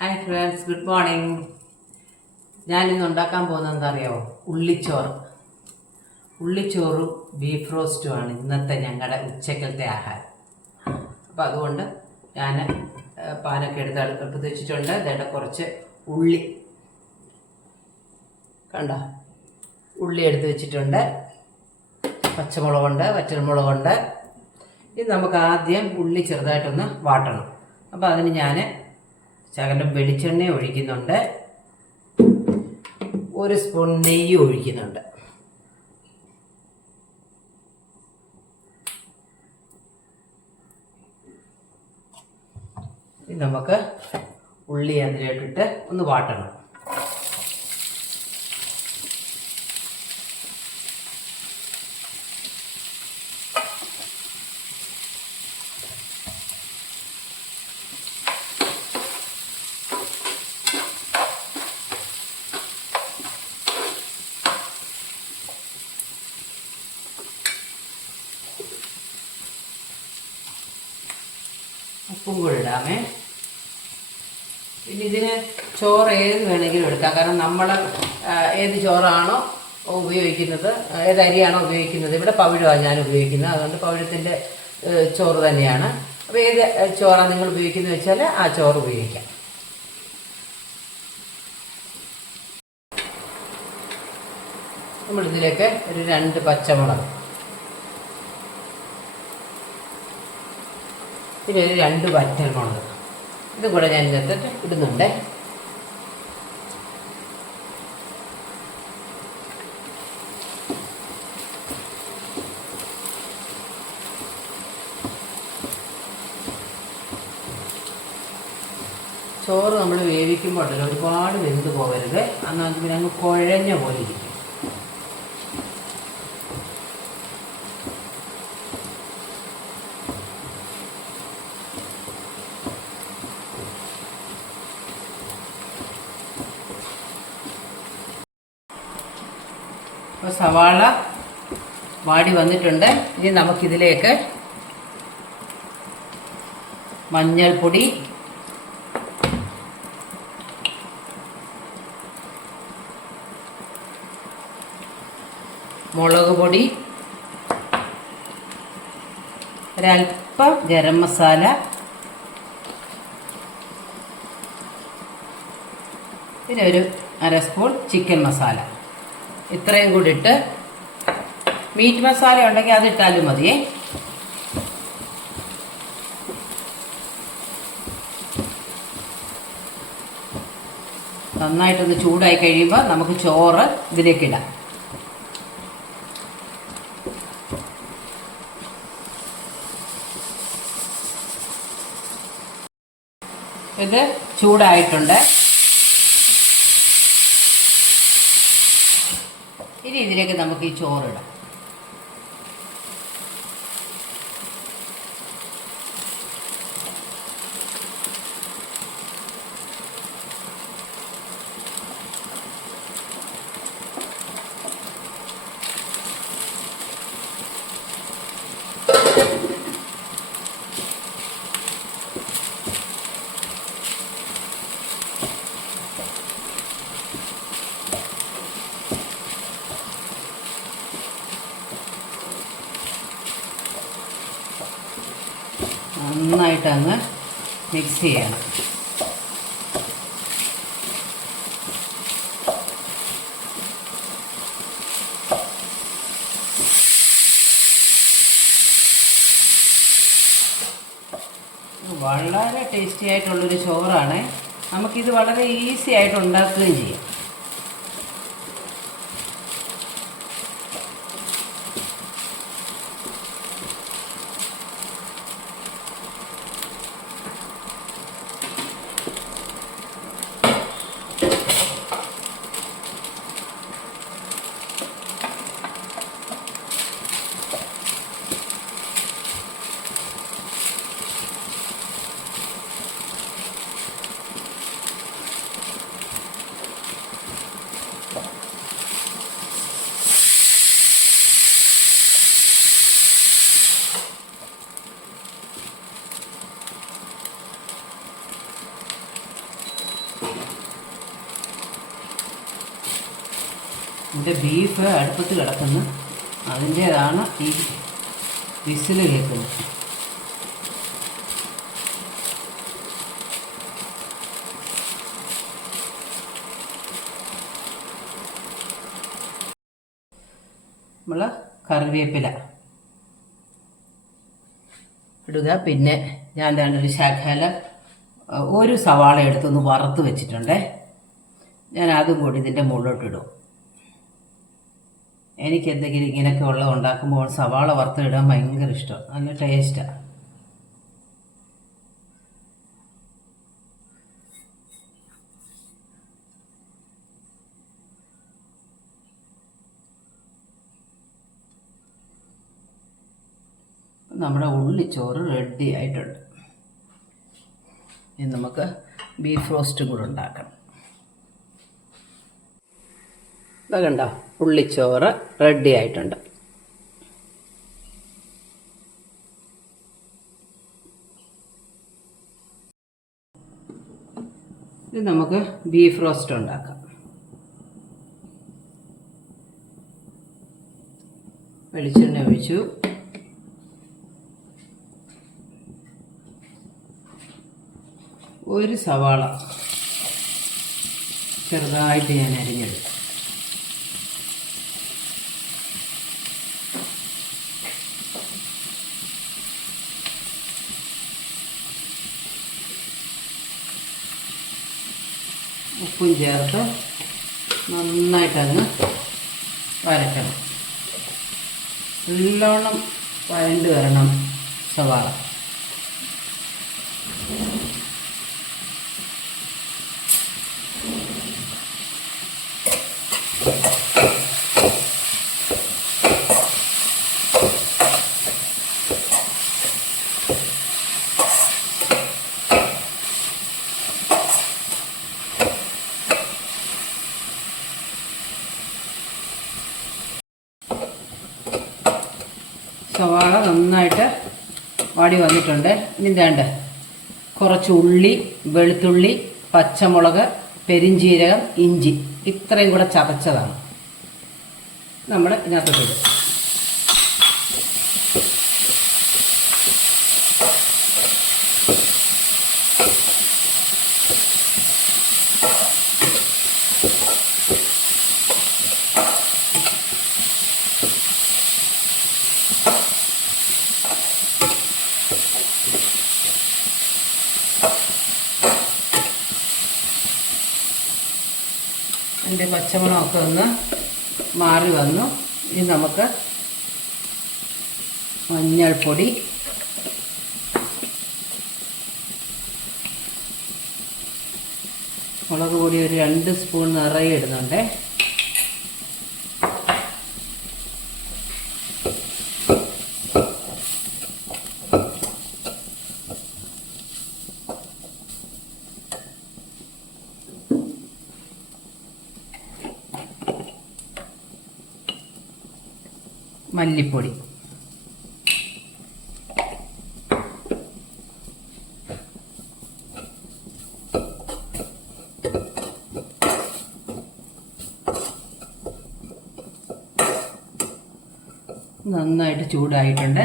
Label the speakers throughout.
Speaker 1: Hi friends good morning ഞാനിന്ന് ഉണ്ടാക്കാൻ പോകുന്നത് എന്താ അറിയാമോ ഉള്ളിച്ചോറ് ഉള്ളിച്ചോറും ബീഫ് റോസ്റ്റുമാണ് ഇന്നത്തെ ഞങ്ങളുടെ ഉച്ചക്കലത്തെ ആഹാരം. അപ്പോൾ അതുകൊണ്ട് ഞാൻ പാനൊക്കെ എടുത്ത് അടുപ്പത്ത് വെച്ചിട്ടുണ്ട് അതേടെ കുറച്ച് ഉള്ളി. കണ്ട? ഉള്ളി എടുത്ത് വെച്ചിട്ടുണ്ട്. പച്ചമുളകുണ്ട് വറ്റൽമുളകുണ്ട്. ഇത് നമുക്ക് ആദ്യം ഉള്ളി ചെറുതായിട്ടൊന്ന് വാട്ടണം. അപ്പോൾ അതിന് ഞാൻ ശകലം വെളിച്ചെണ്ണ ഒഴിക്കുന്നുണ്ട്. ഒരു സ്പൂൺ നെയ്യ് ഒഴിക്കുന്നുണ്ട്. നമുക്ക് ഉള്ളി അതിലിട്ടിട്ട് ഒന്ന് വാട്ടണം. ഉപ്പും കൂടി ഇടാമേ. പിന്നെ ഇതിന് ചോറ് ഏത് വേണമെങ്കിലും എടുക്കാം. കാരണം നമ്മൾ ഏത് ചോറാണോ ഉപയോഗിക്കുന്നത് ഏത് അരിയാണോ ഉപയോഗിക്കുന്നത്. ഇവിടെ പവിഴമാണ് ഞാൻ ഉപയോഗിക്കുന്നത്. അതുകൊണ്ട് പവിഴത്തിന്റെ ചോറ് തന്നെയാണ്. അപ്പോൾ ഏത് ചോറാണ് നിങ്ങൾ ഉപയോഗിക്കുന്നത് വെച്ചാൽ ആ ചോറ് ഉപയോഗിക്കാം. നമ്മളിതിലേക്ക് ഒരു രണ്ട് പച്ചമുളക് പിന്നെ ഒരു രണ്ട് വറ്റൽമുളക് ഇതും കൂടെ ഞാൻ ഇതിനകത്ത് ഇടുന്നുണ്ട്. ചോറ് നമ്മൾ വേവിക്കുമ്പോൾ ഉണ്ടല്ലോ ഒരുപാട് വെന്ത് പോകരുത്. എന്നാൽ പിന്നെ അങ്ങ് കുഴഞ്ഞ പോലെ ഇരിക്കും അപ്പോൾ സവാള വാടി വന്നിട്ടുണ്ട്. ഇനി നമുക്കിതിലേക്ക് മഞ്ഞൾപ്പൊടി മുളക് പൊടി ഒരല്പം ഗരം മസാല പിന്നെ ഒരു അര സ്പൂൺ ചിക്കൻ മസാല. ഇത്രയും കൂടി ഇട്ട് മീറ്റ് മസാല ഉണ്ടെങ്കിൽ അത് ഇട്ടാലും മതിയേ നന്നായിട്ടൊന്ന് ചൂടായി കഴിയുമ്പോൾ നമുക്ക് ചോറ് ഇതിലേക്ക് ഇടാം. ഇത് ചൂടായിട്ടുണ്ട്. ഇതിലേക്ക് നമുക്ക് ഈ ചോറിടാം നന്നായിട്ട് അങ്ങ് മിക്സ് ചെയ്യണം വളരെ ടേസ്റ്റി ആയിട്ടുള്ളൊരു ചോറാണ്. നമുക്കിത് വളരെ ഈസി ആയിട്ട് ഉണ്ടാക്കുകയും ചെയ്യാം. ബീഫ് അടുപ്പത്ത് കിടക്കുന്നു. അതിന്റേതാണ് ഈ വിസിൽ കേൾക്കുന്നത് നമ്മൾ കറിവേപ്പില ഇടുക. പിന്നെ ഞാൻ രണ്ടൊരു ശകല ഒരു സവാള എടുത്തൊന്ന് വറുത്ത് വെച്ചിട്ടുണ്ടേ. ഞാൻ അതും കൂടി ഇതിന്റെ മുകളിലോട്ടിടും എനിക്ക് എന്തെങ്കിലും ഇങ്ങനെയൊക്കെ ഉള്ളത് ഉണ്ടാക്കുമ്പോൾ സവാള വറുത്തിടാൻ ഭയങ്കര ഇഷ്ടം. നല്ല ടേസ്റ്റാണ് നമ്മുടെ ഉള്ളിച്ചോറ് റെഡി ആയിട്ടുണ്ട്. ഇനി നമുക്ക് ബീഫ് റോസ്റ്റും കൂടെ ഉണ്ടാക്കണം. ഇതാ കണ്ടോ ഉള്ളിച്ചോറ് റെഡി ആയിട്ടുണ്ട്. ഇത് നമുക്ക് ബീഫ് റോസ്റ്റ് ഉണ്ടാക്കാം. വെളിച്ചെണ്ണ ഒഴിച്ചു. ഒരു സവാള ചെറുതായിട്ട് ഞാൻ അരിഞ്ഞെടുക്കും ഉപ്പും ചേർത്ത് നന്നായിട്ടങ്ങ് വരക്കണം നല്ലോണം വരണ്ട് വരണം സവാള സവാള നന്നായിട്ട് വാടി വന്നിട്ടുണ്ട്. ഇനി വേണ്ട കുറച്ച് ഉള്ളി വെളുത്തുള്ളി പച്ചമുളക് പെരിഞ്ചീരകം ഇഞ്ചി. ഇത്രയും കൂടെ ചതച്ചതാണ്. നമ്മൾ ഇതിനകത്തോട്ട് ഇടും അതിന്റെ പച്ചമുളകൊക്കെ ഒന്ന് മാറി വന്നു. ഇനി നമുക്ക് മഞ്ഞൾപ്പൊടി മുളക് പൊടി ഒരു രണ്ട് സ്പൂൺ നിറയെ ഇടുന്നുണ്ട്. മല്ലിപ്പൊടി. നന്നായിട്ട് ചൂടായിട്ടുണ്ട്.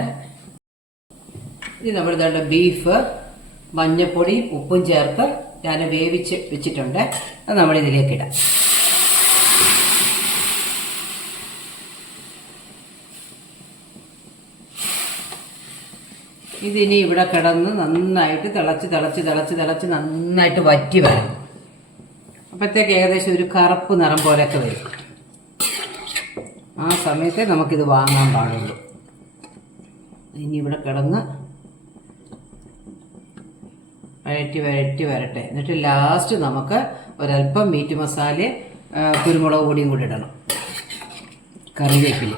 Speaker 1: ഇത് നമ്മൾ ഇതാണ്ട് ബീഫ് മഞ്ഞപ്പൊടി ഉപ്പും ചേർത്ത് ഞാൻ വേവിച്ച് വെച്ചിട്ടുണ്ട്. അത് നമ്മൾ ഇതിലേക്ക് ഇടാം. ഇതിനി ഇവിടെ കിടന്ന് നന്നായിട്ട് തിളച്ച് തിളച്ച് തിളച്ച് തിളച്ച് നന്നായിട്ട് വറ്റി വരും അപ്പോഴത്തേക്ക് ഏകദേശം ഒരു കറുപ്പ് നിറം പോലെയൊക്കെ വരും. ആ സമയത്തെ നമുക്കിത് വാങ്ങാൻ പാടുള്ളൂ. ഇനി ഇവിടെ കിടന്ന് വഴറ്റി വഴറ്റി വരട്ടെ. എന്നിട്ട് ലാസ്റ്റ് നമുക്ക് ഒരല്പം മീറ്റ് മസാലയും കുരുമുളക് പൊടിയും കൂടി ഇടണം. കറിവേപ്പില.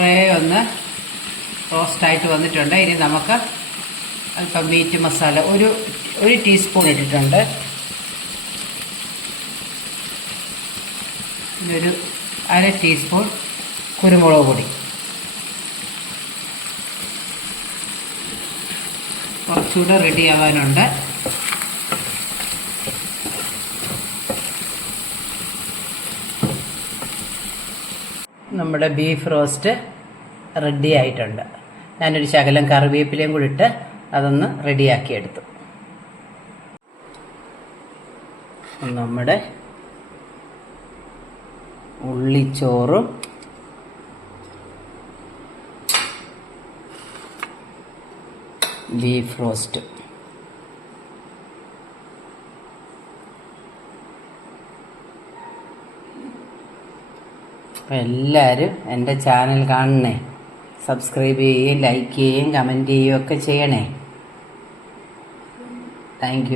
Speaker 1: കുറേ ഒന്ന് റോസ്റ്റായിട്ട് വന്നിട്ടുണ്ട്. ഇനി നമുക്ക് അല്പം മീറ്റ് മസാല ഒരു ഒരു ടീസ്പൂൺ ഇട്ടിട്ടുണ്ട്. ഒരു അര ടീസ്പൂൺ കുരുമുളക് പൊടി. കുറച്ചുകൂടെ റെഡി ആവാനുണ്ട്. നമ്മുടെ ബീഫ് റോസ്റ്റ് റെഡി ആയിട്ടുണ്ട്. ഞാനൊരു ശകലം കറിവേപ്പിലയും കൂടി ഇട്ട് അതൊന്ന് റെഡിയാക്കി എടുത്തു. നമ്മുടെ ഉള്ളിച്ചോറും ബീഫ് റോസ്റ്റ്. അപ്പം എല്ലാവരും എന്റെ ചാനൽ കാണണേ. സബ്സ്ക്രൈബ് ചെയ്യുകയും ലൈക്ക് ചെയ്യുകയും കമന്റ് ചെയ്യുകയും ഒക്കെ ചെയ്യണേ. താങ്ക്